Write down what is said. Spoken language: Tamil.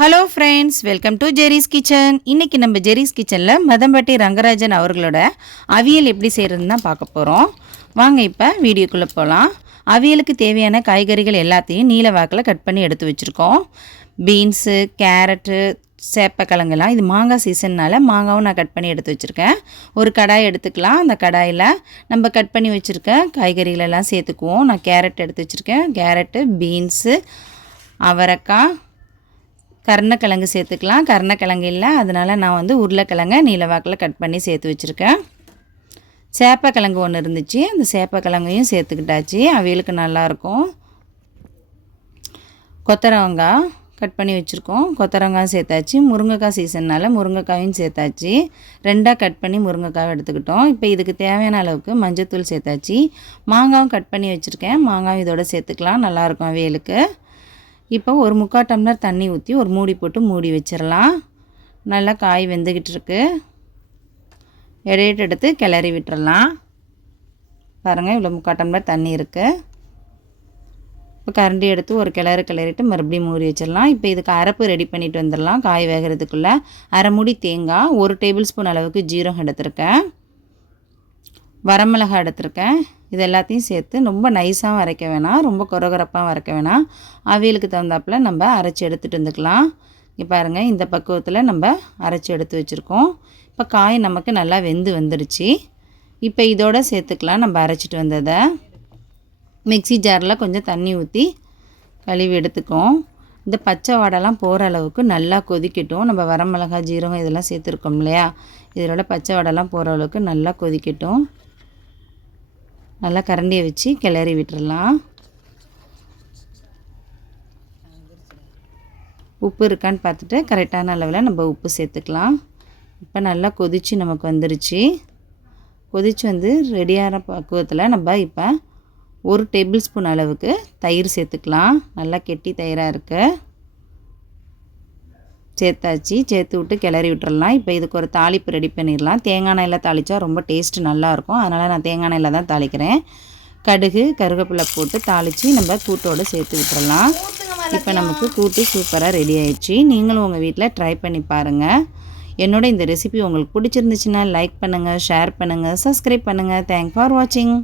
Hello friends, welcome to Jerry's kitchen. இன்றைக்கி நம்ம ஜெரிஸ் கிச்சனில் மதம்பட்டி ரங்கராஜன் அவர்களோட அவியல் எப்படி செய்கிறதுன்னு தான் பார்க்க போகிறோம். வாங்க இப்போ வீடியோக்குள்ளே போகலாம். அவியலுக்கு தேவையான காய்கறிகள் எல்லாத்தையும் நீல வாக்கில் கட் பண்ணி எடுத்து வச்சுருக்கோம். பீன்ஸு, கேரட்டு, சேப்பக்கிழங்குலாம். இது மாங்காய் சீசன்னால் மாங்காவும் நான் கட் பண்ணி எடுத்து வச்சுருக்கேன். ஒரு கடாய் எடுத்துக்கலாம். அந்த கடாயில் நம்ம கட் பண்ணி வச்சுருக்க காய்கறிகளெல்லாம் சேர்த்துக்குவோம். நான் கேரட் எடுத்து வச்சுருக்கேன். கேரட்டு, பீன்ஸு, அவரைக்காய், கருணக்கிழங்கு சேர்த்துக்கலாம். கருணக்கிழங்கு இல்லை, அதனால் நான் உருளைக்கிழங்கை நீலவாக்கில் கட் பண்ணி சேர்த்து வச்சுருக்கேன். சேப்பக்கிழங்கு ஒன்று இருந்துச்சு, அந்த சேப்பக்கிழங்கையும் சேர்த்துக்கிட்டாச்சு. அவியலுக்கு நல்லாயிருக்கும். கொத்தரவங்காய் கட் பண்ணி வச்சுருக்கோம். கொத்தரவங்காய் சேர்த்தாச்சு. முருங்கைக்காய் சீசன்னால் முருங்கைக்காயும் சேர்த்தாச்சு. ரெண்டாக கட் பண்ணி முருங்கைக்காய் எடுத்துக்கிட்டோம். இப்போ இதுக்கு தேவையான அளவுக்கு மஞ்சத்தூள் சேர்த்தாச்சு. மாங்காயும் கட் பண்ணி வச்சுருக்கேன். மாங்காயும் இதோட சேர்த்துக்கலாம், நல்லாயிருக்கும் அவியலுக்கு. இப்போ ஒரு 3/4 டம்ளர் தண்ணி ஊற்றி ஒரு மூடி போட்டு மூடி வச்சிடலாம். நல்லா காய் வெந்துக்கிட்டு இருக்கு. இடையிட்டு எடுத்து கிளறி விட்டுறலாம். பாருங்கள், இவ்வளோ 3/4 டம்ளர் தண்ணி இருக்குது. இப்போ கரண்டி எடுத்து ஒரு கிளறிட்டு மறுபடியும் மூடி வச்சிடலாம். இப்போ இதுக்கு அரைப்பு ரெடி பண்ணிட்டு வந்துடலாம். காய் வேகிறதுக்குள்ளே அரை மூடி தேங்காய், 1 டேபிள் ஸ்பூன் அளவுக்கு ஜீரகம் எடுத்திருக்கேன், வரமிளகாய் எடுத்திருக்கேன். இது எல்லாத்தையும் சேர்த்து ரொம்ப நைஸாகவும் அரைக்க வேணாம், ரொம்ப கொரகொரப்பாகவும் அரைக்க வேணாம். அவியலுக்கு தகுந்தாப்பில் நம்ம அரைச்சி எடுத்துகிட்டு வந்துக்கலாம். இங்கே பாருங்கள், இந்த பக்குவத்தில் நம்ம அரைச்சி எடுத்து வச்சுருக்கோம். இப்போ காய் நமக்கு நல்லா வெந்து வந்துடுச்சு. இப்போ இதோடு சேர்த்துக்கலாம் நம்ம அரைச்சிட்டு வந்ததை. மிக்ஸி ஜாரில் கொஞ்சம் தண்ணி ஊற்றி கழுவி எடுத்துக்கோம். இந்த பச்சை வாடெல்லாம் போகிற அளவுக்கு நல்லா கொதிக்கட்டும். நம்ம வரமிளகாய், ஜீரகம் இதெல்லாம் சேர்த்துருக்கோம் இல்லையா, இதோட பச்சை வாடெல்லாம் போகிற அளவுக்கு நல்லா கொதிக்கட்டும். நல்லா கரண்டியை வச்சு கிளறி விட்டுறலாம். உப்பு இருக்கான்னு பார்த்துட்டு கரெக்டான அளவில் நம்ம உப்பு சேர்த்துக்கலாம். இப்போ நல்லா கொதித்து நமக்கு வந்துருச்சு. கொதித்து ரெடியான பக்குவத்தில் நம்ம இப்போ 1 டேபிள் ஸ்பூன் அளவுக்கு தயிர் சேர்த்துக்கலாம். நல்லா கெட்டி தயிராக இருக்குது. சேர்த்தாச்சு. சேர்த்து விட்டு கிளறி விட்டுறலாம். இப்போ இதுக்கு ஒரு தாளிப்பு ரெடி பண்ணிடலாம். தேங்காய் எண்ணெயில் தாளித்தா ரொம்ப டேஸ்ட்டு நல்லாயிருக்கும், அதனால் நான் தேங்காய் எண்ணெயில் தான் தாளிக்கிறேன். கடுகு, கருவேப்பிலை போட்டு தாளித்து நம்ம கூட்டோடு சேர்த்து விட்டுறலாம். இப்போ நமக்கு கூட்டு சூப்பராக ரெடி ஆயிடுச்சு. நீங்களும் உங்கள் வீட்டில் ட்ரை பண்ணி பாருங்கள். என்னோட இந்த ரெசிபி உங்களுக்கு பிடிச்சிருந்துச்சுன்னா லைக் பண்ணுங்கள், ஷேர் பண்ணுங்கள், சப்ஸ்கிரைப் பண்ணுங்கள். தேங்க்ஸ் ஃபார் வாட்சிங்.